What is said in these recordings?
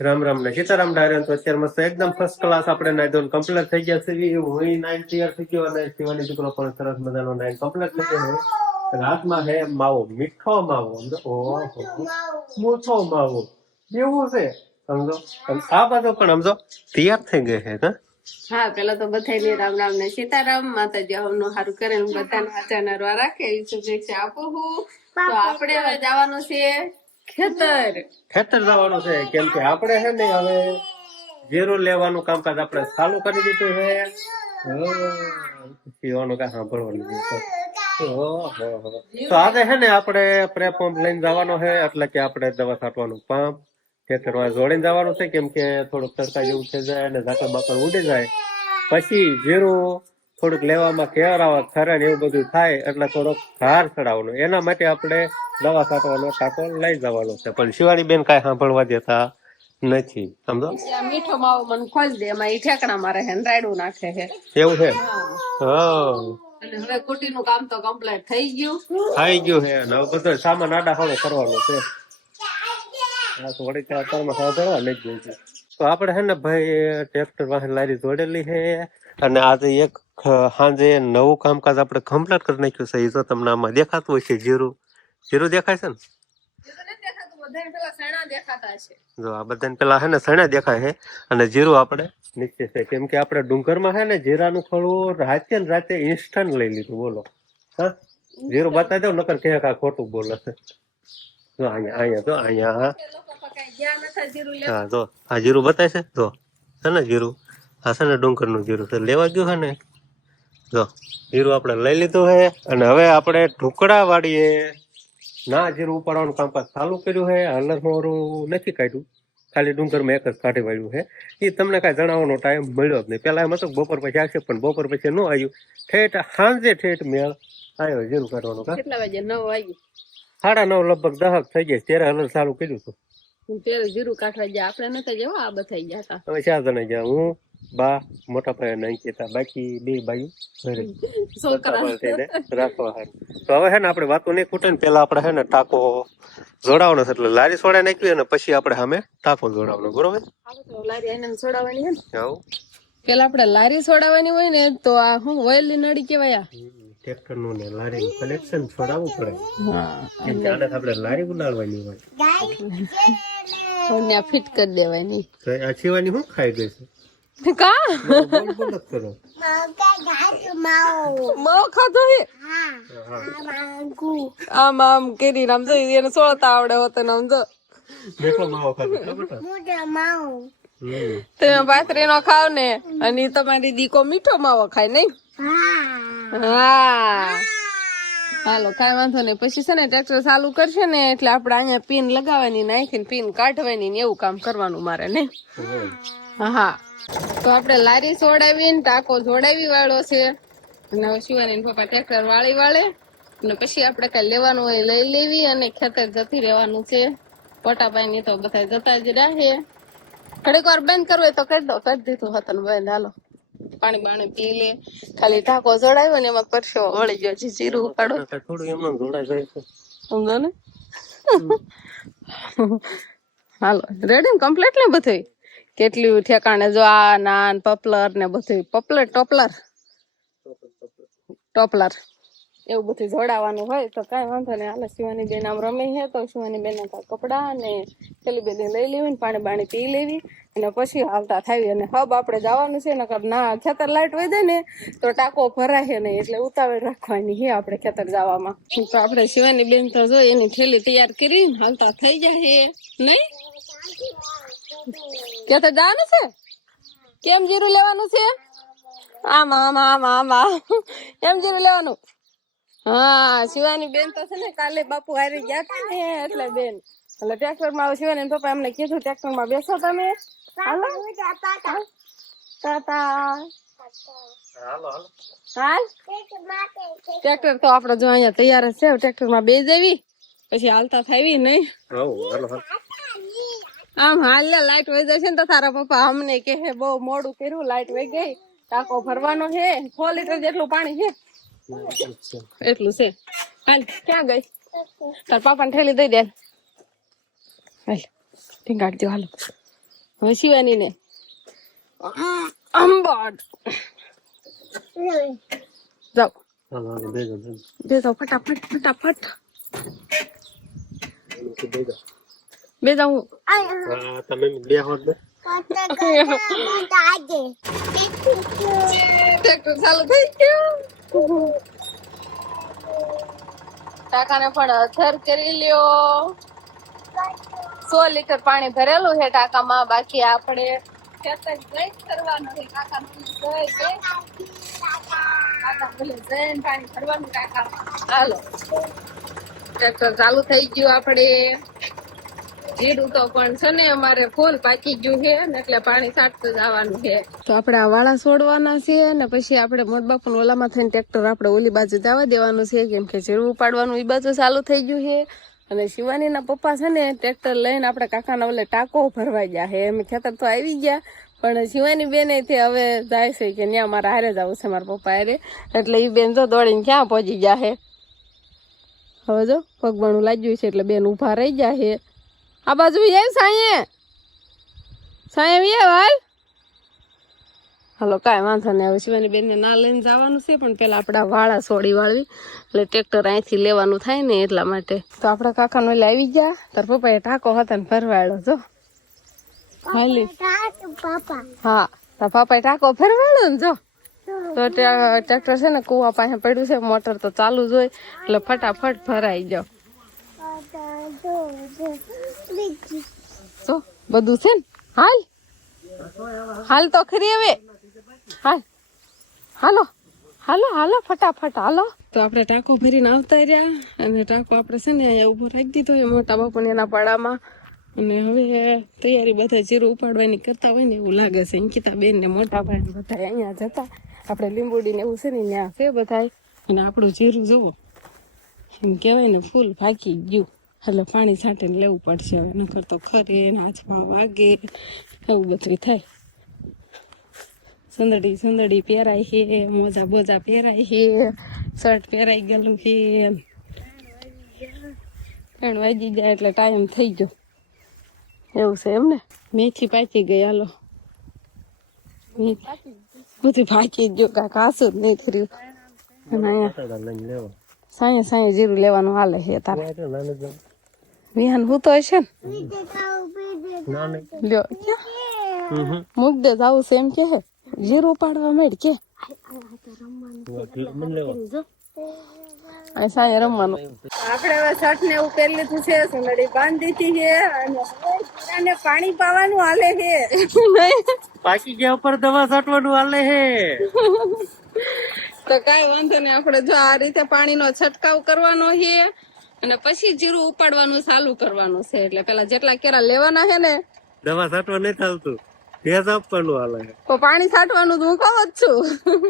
રામ રામ ને સીતારામ ડાયરેન તો અત્યારે મસ્ત એકદમ ફર્સ્ટ ક્લાસ આપણે નાઈ ધોઈને કમ્પ્લીટ થઈ ગયા છે. હું નાઈન તૈયાર થઈ ગયો અને શિવાની દીકરો પણ સરસ મજાનો નાઈન કમ્પ્લીટ થઈ ગયો છે. રાતમાં હે માવો, મીઠો માવો, ઓહો મીઠો માવો કેવું છે સમજો. આ બાજુ પણ સમજો તૈયાર થઈ ગઈ છે. હા, પેલા તો બધાને રામ રામ ને સીતારામ. માતાજી હવનું સારું કરે ને બધાને હાચા નરવા રાખે એવી શુભેચ્છા આપું હું. તો આપણે હવે જવાનું છે ખેતર જવાનું છે કેમ કે આપણે છે ને હવે જીરું લેવાનું કામકાજ આપણે ચાલુ કરી દીધું છે. પીવાનું કઈ સાંભળવાનું તો આજે છે ને આપણે પ્રે પંપ લઈને જવાનો છે એટલે કે આપણે દવા છાંટવાનું પંપ ખેતરમાં જોડીને જવાનું છે કેમ કે થોડુંક તડકા જેવું થઈ જાય અને ઝાકળ બાકર ઉડી જાય પછી જીરું થોડુંક લેવામાં કેવરાવા ખરે ને એવું બધું થાય એટલે થોડોક ભાર ચડાવવાનો એના માટે આપણે દવા છાંટવાનો ટાંકો લઈ જવાનો છે. પણ શિવાની બેન કઈ સાંભળવા દેતા નથી સમજો. મીઠો માવો મને ખોલી દે એમાં ઈ ઠેકણા મારે હે રાયડું નાખે છે એવું છે. અને હવે કુટીનું કામ તો કમ્પ્લીટ થઈ ગયું છે અને હવે બધો સામાન આડા હળો કરવાનો છે. તો આપડે છે ને ભાઈ ટ્રેક્ટર વાહન લારી જોડેલી છે અને આજે એક સાંજે નવું કામકાજ આપણે કમ્પ્લીટ કરી નાખ્યું છે. એ જો તમને આમાં દેખાતું હોય છે જીરું દેખાય છે ને. જો આ બધાને પેલા છે ને સણા દેખાય છે અને જીરું આપણે નીચે છે કેમ કે આપણે ડુંગરમાં છે ને જીરાનું ખડું રાતે ને રાતે ઇન્સ્ટન્ટ લઈ લીધું. બોલો હા જીરું બતાવી દઉં નકર કે ખોટું બોલે છે. જો અહીંયા હા જો આ જીરું બતાય છે. જો છે ને જીરું આ છે ને ડુંગર નું જીરું છે લેવા ગયું છે ને. જો જીરું આપણે લઈ લીધું છે અને હવે આપણે ઢુકડા વાળીએ ના જીરું ઉપાડવાનું કામકાજ ચાલુ કર્યું છે. હલર મોરું નથી કાઢ્યું ખાલી ડુંગરમાં એક જ કાઢી વાળ્યું છે. એ તમને કાંઈ જણાવવાનો ટાઈમ મળ્યો જ નહીં. પેલા એમ હતું બપોર પછી આવશે પણ બપોર પછી ન આવ્યું. સાંજે મેળ આવ્યો જીરું કાઢવાનો. કેટલા વાગે 9 વાગે 9:30 લગભગ 10 થઈ ગયા ત્યારે હલર ચાલુ કર્યું હતું. ત્યારે જીરું કાઢવા ગયા આપણે નતા જવા આ બધા ગયા હતા. અમે 4 જણા ગયા હું બા મોટા ભાઈ નહીં કેતા બાકી 2 બાયું રાખવા હારું. તો હવે છે ને આપણે વાતો નહીં ખૂટે ને પેલા આપણે છે ને ટાંકો જોડાવાનો છે એટલે લારી સોડા નાખવી અને પછી આપણે સામે ટાંકો જોડાવાનો બરોબર. લારી એને છોડાવવાની છે ને પેલા આપણે લારી છોડાવવાની હોય ને તો આ હું ઓઇલની નળી કેવાય ટ્રેક્ટર નું ને લારી નું કનેક્શન છોડાવવું પડે. આપણે લારી બનાવવાની હોય ફિટ કરી દેવાની. આ શિવાની શું ખાઈ ગઈ છે કા કરો માવો ખાધો હે આમ કરી આમ જો એને સોળતા આવડે હોતે ને આમ જો દેખો માવો ખાધો તમે બાતરી નો ખાવ ને અને તમારી દીકો મીઠો માવો ખાય નહીં. હા હાલો કઈ વાંધો નહીં. પછી છે ને ટ્રેક્ટર ચાલુ કરશે ને એટલે આપણે અહીંયા પિન લગાવવાની નાખીને પિન કાઢવાની ને એવું કામ કરવાનું મારે ને. હા તો આપણે લારી છોડાવીને ટાંકો જોડાવી વાળો છે અને હવે શિવાની પપ્પા ટ્રેક્ટર વાળે અને પછી આપણે કઈ લેવાનું હોય લઈ લેવી અને ખેતર જતી રહેવાનું છે. પોટાભાઈ ની તો બધા જતા જ રહે. ઘડીક વાર બંધ કરવું તો કરી દો. કરી દીધું હતું બંધ. હાલો પાણી બાણી પી લે. ખાલી ટાંકો જોડાવ્યો ને એમાં પરસો વળી ગયો છે. જીરું ઉપાડો થોડું એમ જોડાઈ જાય છે સમજો ને. હાલો રેડી ને કમ્પ્લીટ ને બધું કેટલી ઠેકાણે જો આ નાન પપલર ને બધું ટોપલર એવું બધું જોડાવાનું હોય તો કઈ વાંધો નહીં. હાલે શિવાની બેન આમ રમે છે તો શિવાની બેન કપડા ને પેલી બેલી લઈ લેવી ને પાણી બાણી પી લેવી અને પછી હાલતા થાવી. અને હબ આપણે જવાનું છે નકર ના ખેતર લાઈટ વહી જાય ને તો ટાંકો ભરાશે નહીં એટલે ઉતાવળ રાખવાની છે આપણે ખેતર જવામાં. તો આપણે શિવાની બેન તો જો એની થેલી તૈયાર કરી હાલતા થઈ જાય નહીં. ખેતર જવાનું છે કેમ જીરું લેવાનું છે આમાં એમ જીરું લેવાનું. હા શિવાની બેન તો છે ને કાલે બાપુ હારી ગયા હતા ને એટલે બેન એટલે ટ્રેક્ટર માં શિવાની પપ્પા એમને કીધું ટ્રેક્ટર માં બેસો તમે. હાલ ટ્રેક્ટર તો આપડે જો અહીંયા તૈયાર જ છે. ટ્રેક્ટર માં બે જવી પછી હાલતા થાવી નહીં. આમ હાલ લાઈટ વહી જશે ને તો તારા પપ્પા અમને કે બહુ મોડું કર્યું લાઈટ વહી ગઈ ટાંકો ભરવાનો છે 6 લીટર જેટલું પાણી છે એટલું છે. હાલ ક્યાં ગઈ તાર પાપા ને થેલી દઈ દે. હાલ ટીંગાડજો હાલો હવે શિવાની ને અંબાડ જાઓ હાલો હાલો બેજો બે જાઓ ફટાફટ ફટાફટ બેજો બે જાઉં હા તમે બે હોત ને ટ્રેક્ટર ચાલુ થઈ ગયું ટાંકાને પણ અથર કરી લ્યો 100 લીટર પાણી ભરેલું છે ટાંકામાં બાકી આપણે ખેતર જઈ કરવાનું છે કાકા ભલે જઈને પાણી ભરવાનું ટાંકામાં હાલો ટ્રેક્ટર ચાલુ થઈ ગયું આપણે જીરું તો પણ છે ને અમારે ફૂલ પાકી ગયું છે ને એટલે પાણી છાંટતું જવાનું છે તો આપણે આ વાળા છોડવાના છે ને પછી આપણે મોટબાપુ ઓલામાં થઈને ટ્રેક્ટર આપણે ઓલી બાજુ જવા દેવાનું છે કેમ કે જીરું ઉપાડવાનું એ બાજુ ચાલુ થઈ ગયું છે અને શિવાનીના પપ્પા છે ને ટ્રેક્ટર લઈને આપણે કાકાના ઓલે ટાંકો ભરવાઈ ગયા છે એમ ખેતર તો આવી ગયા પણ શિવાની બેન તે હવે જાય છે કે ત્યાં મારા હારે જવું છે મારા પપ્પા હારે એટલે એ બેન તો દોડીને ક્યાં પહોંચી ગયા છે હવે જો પગબાણું લાગ્યું છે એટલે બેન ઊભા રહી ગયા છે આ બાજુ આવ સાંયે સાંયે હાલ હાલો કાંઈ વાંધો નહીં હવે શિવાની બેનને ના લઈને જવાનું છે પણ પેલા આપણે વાળા છોડી વાળવી એટલે ટ્રેક્ટર અહીંથી લેવાનું થાય ને એટલા માટે તો આપણા કાકાનો એટલે આવી ગયા તાર પપ્પાએ ટાંકો હતા ને ભરવાડ્યો જો હાલી હા તાર પપ્પાએ ટાંકો ભરવાડ્યો ને જો તો ટ્રેક્ટર છે ને કુવા પાસે પડ્યું છે મોટર તો ચાલુ જ હોય એટલે ફટાફટ ભરાઈ જાવ તો બધું છે ને હાલ હાલ તો ખરી હવે હાલ હાલો હાલો હાલો ફટાફટ હાલો તો આપણે ટાંકો ભરીને આવતા રહ્યા અને ટાંકો આપણે છે ને અહીંયા ઉભો રાખી દીધો એ મોટા બાપુને એના પાડામાં અને હવે તૈયારી બધા જીરું ઉપાડવાની કરતા હોય ને એવું લાગે છે અંકિતા બેન ને મોટા ભાઈ બધા અહીંયા જતા આપણે લીંબુડી ને એવું છે ને ત્યાં છે બધા અને આપણું જીરું જુઓ એમ કહેવાય ને ફૂલ ભાગી ગયું એટલે પાણી છાંટીને લેવું પડશે હવે નકર તો ખરે હાથમાં વાગે એવું બધું થાય સુંદડી પહેરાય છે મોજા બોજા પહેરાય છે શર્ટ પહેરાઈ ગયેલું છે 3 વાગી જાય એટલે ટાઈમ થઈ ગયો એવું છે એમ ને મેથી પાકી ગઈ હાલો બધું પાકી ગયું કાંઈ કાસું જ નહીં થયું અને અહીંયા સાંયે જીરું લેવાનું હાલે છે તારે વિહાન હું તો હશે ને લ્યો મૂક દે જાવું છે એમ કે હે જીરું ઉપાડવા માંડ કે સાંજે રમવાનું આપણે હવે શર્ટ ને એવું પહેરી લીધું છે સુંદડી બાંધી દીધી છે અને પાણી પાવાનું હાલે છે પાકી ગયા ઉપર દવા છાંટવાનું હાલે હે તો કઈ વાંધો નહીં આપણે જો આ રીતે પાણીનો છંટકાવ કરવાનો છે અને પછી જીરું ઉપાડવાનું ચાલુ કરવાનું છે એટલે પેલા જેટલા કેરા લેવાના છે ને દવા છાંટવા નહીં ચાલતું ભેજ આપવાનું હાલે તો પાણી છાંટવાનું તો હું કહું જ છું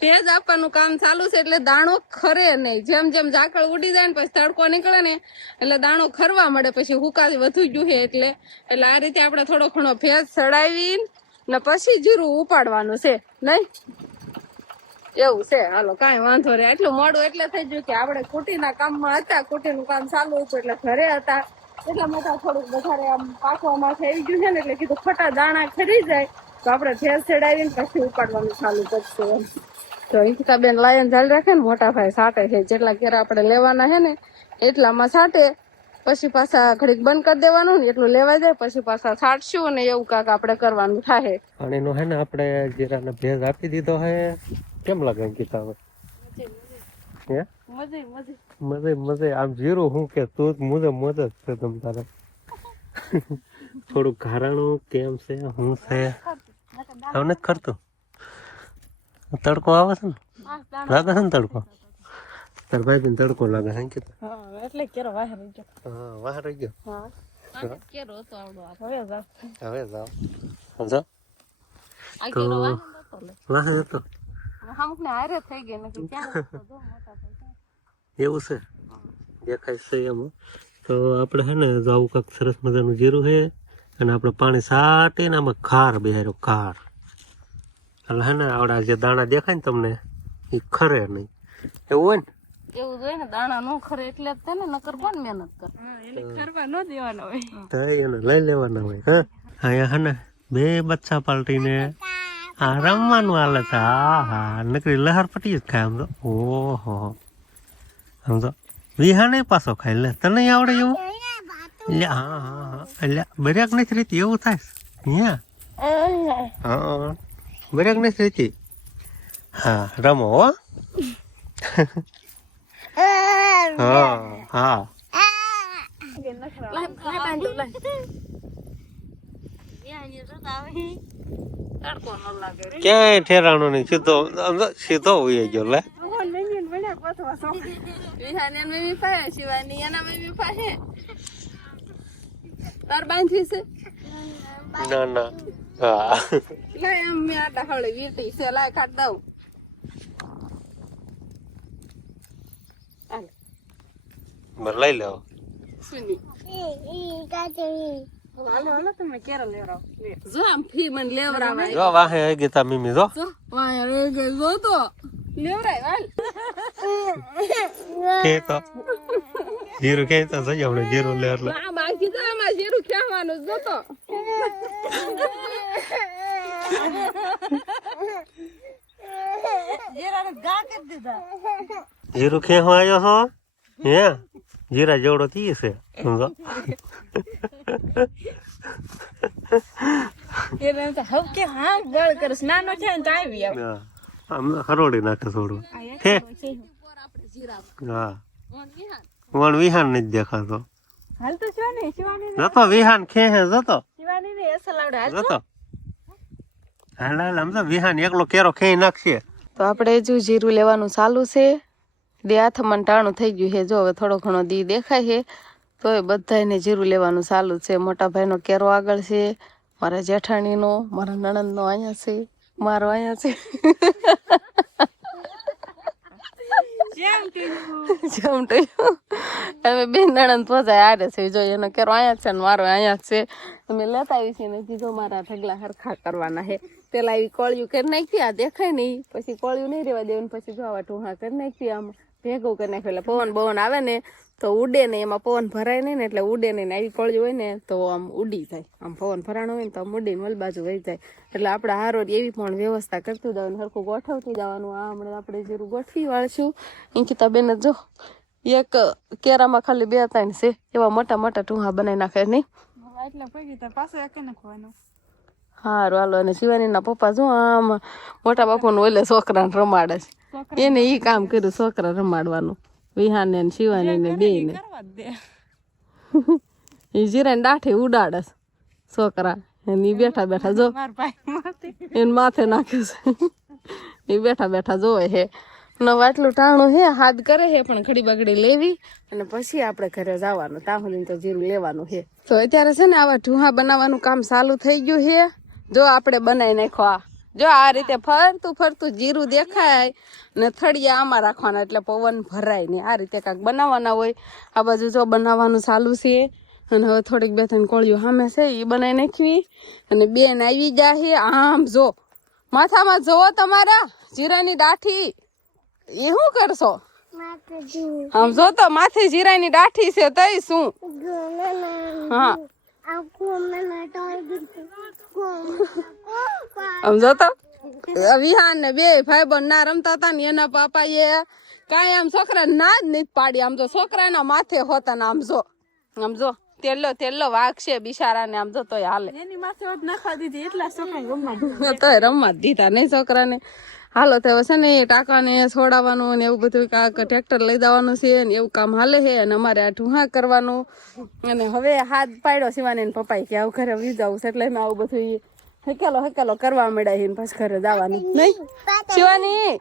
ભેજ આપવાનું કામ ચાલુ છે એટલે દાણો ખરે નહીં જેમ જેમ ઝાકળ ઉડી જાય ને પછી તડકો નીકળે ને એટલે દાણો ખરવા મળે પછી હુકાથી વધુ ગયું છે એટલે આ રીતે આપણે થોડો ઘણો ભેજ ચડાવી ને પછી જીરું ઉપાડવાનું છે નહીં એવું છે હાલો કાંઈ વાંધો નહીં એટલું મોડું એટલે થઈ ગયું કે આપણે કુટીના કામમાં હતા કુટીનું કામ ચાલુ હતું એટલે ઘરે હતા એટલા માટે થોડુંક વધારે આમ પાકવામાં થઈ ગયું છે ને એટલે કીધું ખોટા દાણા ખરી જાય તો આપણે ભેજ ચડાવીને પછી ઉપાડવાનું ચાલુ કરશું એમ તો અંકિતા બેન લાયન જાળ રાખે ને મોટા ભાઈ સાટે છે જેટલા કેરા આપણે લેવાના છે ને એટલામાં સાટે પછી પાછા ઘડીક બંધ કરી દેવાનું ને એટલું લેવાઈ જાય પછી પાછા છાંટશું અને એવું કાંક આપણે કરવાનું થાય પાણીનો હે ને આપણે જીરાને ભેજ આપી દીધો હે કેમ લાગે અંકિતા હવે હે મજે આમ જીરું હું કે તું મુજે મોજ જ છે તમ તારે થોડું ઘારાણું કેમ છે હું છે હવે નથી કરતું તડકો આવે છે ને લાગે છે ને તડકો તાર ભાઈ બેન તડકો લાગે છે અંકિતા એટલે કેરો વાહ રહી ગયો હા વાહ રહી ગયો કેરો તો આવડો હવે જાવ સમજો આ કેરો વાહ વાહ જતો અમુક ને હારે થઈ ગઈ નથી ક્યાં એવું છે દેખાય છે એમ તો આપણે હે ને જો આવું કાંઈક સરસ મજાનું જીરું છે અને આપણે પાણી સાટીને આમાં ખાર બેહાર્યો ખાર એટલે હે ને આવડા જે દાણા દેખાય ને તમને એ ખરે નહીં એવું હોય ને એવું જોઈએ ને દાણા નો ખરે એટલે જ ને નકર કોણ મહેનત કરે એને ખરવા ન દેવાનો હોય તો એને લઈ લેવાના હોય હા અહીંયા હે ને બે બચ્ચા પલટીને આ રમવાનું હાલે છે. હા હા, નકરી લહર પટી જ ખાય આમ તો. ઓહો સમજો વિહાને પાછો ખાય. લે તને આવડે એવું? એટલે હા હા હા, એટલે બરેક નથી રહેતી એવું થાય. હા બરેક નથી રહેતી. હા રમો હો. હા હા ક્યાંય ઠેરાણો નહીં. સીધો સીધો હોય ગયો. લે શિવાની એના મમ્મી પાસે તાર બાંધવી છે. ના ના હા લાય આમ મેં આટા હળે વીટી છે. લાય કાઢ દઉં. લઈ લેવો. સુની હાલો હાલો તમે ક્યારે લેવરાવ. જો આમ ફી મને લેવરાવાય. જો વાહે ગીતા મીમી જો. જો વાય રે ગઈ જો તો લેવરાય હાલ. કે તો જીરું કે તો જઈ આપણે જીરું લે એટલે આ બાકી તો આમાં જીરું ખાવાનું જો તો. જીરાને ગા કરી દીધા. જીરું ખેવા આવ્યો છો હે? જીરા જેવડો તી છે સમજો. એને તો હવ કે હા બળ કરસ નાનો છે ને તો આવી આવ. આમ હરોડી નાખે થોડું. હે હા વણ વિહાન નથી દેખાતો. હાલ તો શિવાની જતો વિહાન ખેહે જતો શિવાની ને એસલાવડે હાલ જતો. હાલ હાલ આમ તો વિહાન એકલો કેરો ખેઈ નાખશે. તો આપણે જો જીરું લેવાનું ચાલુ છે. દે હાથમાં ટાણું થઈ ગયું છે. જો હવે થોડો ઘણો દી દેખાય છે તો એ બધાને જીરું લેવાનું ચાલુ છે. મોટા ભાઈનો કેરો આગળ છે, મારા જેઠાણીનો, મારા નણંદનો અહીંયા છે, મારો અહીંયા છે. અમે બે નણંદ પોચાય આડે છે. જો એનો કેરો અહીંયા છે ને મારો અહીંયા છે. અમે લેતા આવી છીએ ને કીધું મારા ઢગલા હરખા કરવાના છે. પેલા આવી કોળિયું કરી નાખી. આ દેખાય નહીં પછી કોળિયું નહીં રહેવા દેવાનું. પછી જો આવા ઠુહા કરી નાખી. આમ ભેગું કરી નાખ્યું એટલે પવન બવન આવે ને તો ઉડે ને. એમાં પવન ભરાય નહીં ને એટલે ઉડે નહીં. આવી કોળિયું હોય ને તો આમ ઉડી જાય. આમ પવન ભરાણો હોય ને તો આમ ઉડીને ઓલી બાજુ વહી જાય. એટલે આપણે હારોડ એવી પણ વ્યવસ્થા કરતું જવાનું, હરખું ગોઠવતું જવાનું. આ હમણાં આપણે જીરું ગોઠવી વાળશું. અંકિતા બેન જો એક કેરામાં ખાલી 2-3 છે એવા મોટા મોટા ઠુહા બનાવી નાખે નહીં. હારું હાલો. અને શિવાનીના પપ્પા જો આમ મોટા બાપુને ઓલે છોકરાને રમાડે છે. એને ઈ કામ કર્યું છોકરા રમાડવાનું. વિહાને ને શિવાની ને બે ને એ જીરાને દાઠે ઉડાડે છે છોકરા. એને બેઠા બેઠા જો એને માથે નાખે છે. એ બેઠા બેઠા જોવે છે. નવ આટલું ટાણું છે હાથ કરે છે પણ ઘડી બગડી લેવી અને પછી આપણે ઘરે જવાનું. તાહુલીને તો જીરું લેવાનું છે. તો અત્યારે છે ને આવા ઢુહા બનાવવાનું કામ ચાલુ થઈ ગયું છે. જો આપણે બનાવી નાખો. આ જો આ રીતે ફરતું ફરતું જીરું દેખાય ને થળિયા આમાં રાખવાના એટલે પવન ભરાય નહીં. આ રીતે કાંઈક બનાવવાના હોય. આ બાજુ જો બનાવવાનું ચાલુ છે. અને હવે થોડીક 2-3 કોળીઓ સામે છે એ બનાવી નાખવી. અને બેન આવી જાય. આમ જો માથામાં જોવો તમારા જીરાની દાઠી એ શું કરશો? આમ જો તો માથે જીરાની દાઠી છે તઈ શું? હા આમ જો તો વિહાન ને બે ભાઈ બંધ ના રમતા હતા ને એના પાપા એ કાંઈ આમ છોકરા ના જ નથી પાડી. આમ તો છોકરાના માથે હોતા ને આમ જો તેલ્લો વાઘ છે બિચારા ને. આમ જો તોય હાલે એની માથે નાખવા દીધી એટલા છોકરા તોય રમવા દીધા નહીં છોકરાને. હાલો તો છે ને ટાંકાને છોડાવવાનું ને એવું બધું કાંક ટ્રેક્ટર લઈ જવાનું છે ને એવું કામ હાલે છે. અને અમારે આ ઢુહા કરવાનું. અને હવે હાથ પાડ્યો શિવાની પપ્પાએ કે આવું ઘરે વી જવું છે એટલે મેં આવું બધું હેકેલો કરવા મળ્યા. પછી ઘરે જવાનું નહીં શિવાની.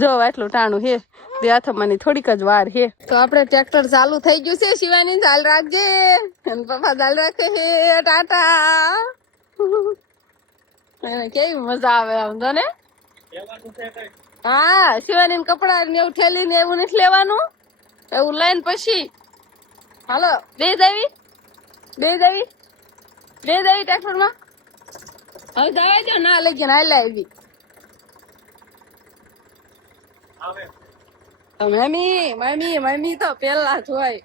જો એટલું ટાણું હે બે હાથમાંની થોડીક જ વાર હે. તો આપણે ટ્રેક્ટર ચાલુ થઈ ગયું છે. શિવાની ચાલ રાખજે અને પપ્પા ચાલ રાખે હે. ટાટા. એને કેવી મજા આવે આમ તો ને. હા શિવાની કપડા ને એવું ઠેલી ને એવું નથી લેવાનું. એવું લઈને પછી હાલો દે દેવી ટ્રેક્ટર માં. હવે જવા દો ના લઈ ગયા હાલ આવી. મમ્મી તો પેલા જ હોય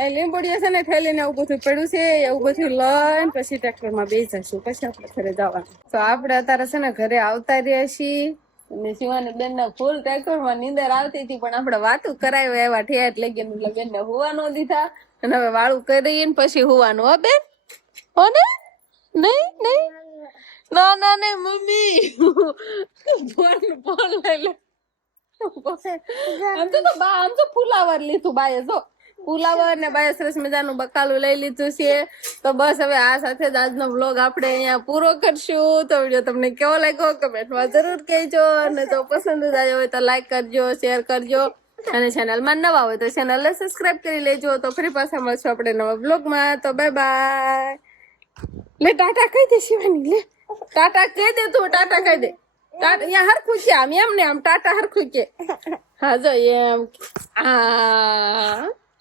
એ લીંબોડીયા છે ને થેલીને એવું બધું પડ્યું છે એવું બધું લઈને પછી ટ્રેક્ટરમાં બેસી જશું પછી આપણે ઘરે જવાનું. તો આપણે અત્યારે છે ને ઘરે આવતા રહ્યા છીએ અને શિવાની બેન ના ફૂલ ટ્રેક્ટરમાં નીંદર આવતી હતી પણ આપણે વાતું કરાવ્યા એવા ઠેઠ લઈ ગયા એટલે બેન ને હુવા ન દીધા અને હવે વાળું કરીને પછી હુવાનું. હો બેન હો ને? નહીં નહીં ના ના નહીં મમ્મી ફોન લઈ લે. આમ તો ફુલાવર લીધું બાએ જો ફુલાવર ને બાએ સરસ મજાનું બકાલું લઈ લીધું છે. તો બસ હવે આ સાથે જ આજનો વ્લોગ આપણે અહીંયા પૂરો કરશું. તો વિડીયો તમને કેવો લાગ્યો કમેન્ટમાં જરૂર કહેજો અને જો પસંદ જ આવ્યો હોય તો લાઈક કરજો, શેર કરજો અને ચેનલમાં નવા હોય તો ચેનલને સબસ્ક્રાઇબ કરી લેજો. તો ફરી પાછા મળશું આપણે નવા વ્લોગમાં. તો બાય બાય. લે ટાટા કહી દે શિવાની, લે ટાટા કહી દે તું, ટાટા કહી દે. અહીંયા હરખું છે આમ એમ ને આમ ટાટા હરખું કે હા જો એમ આ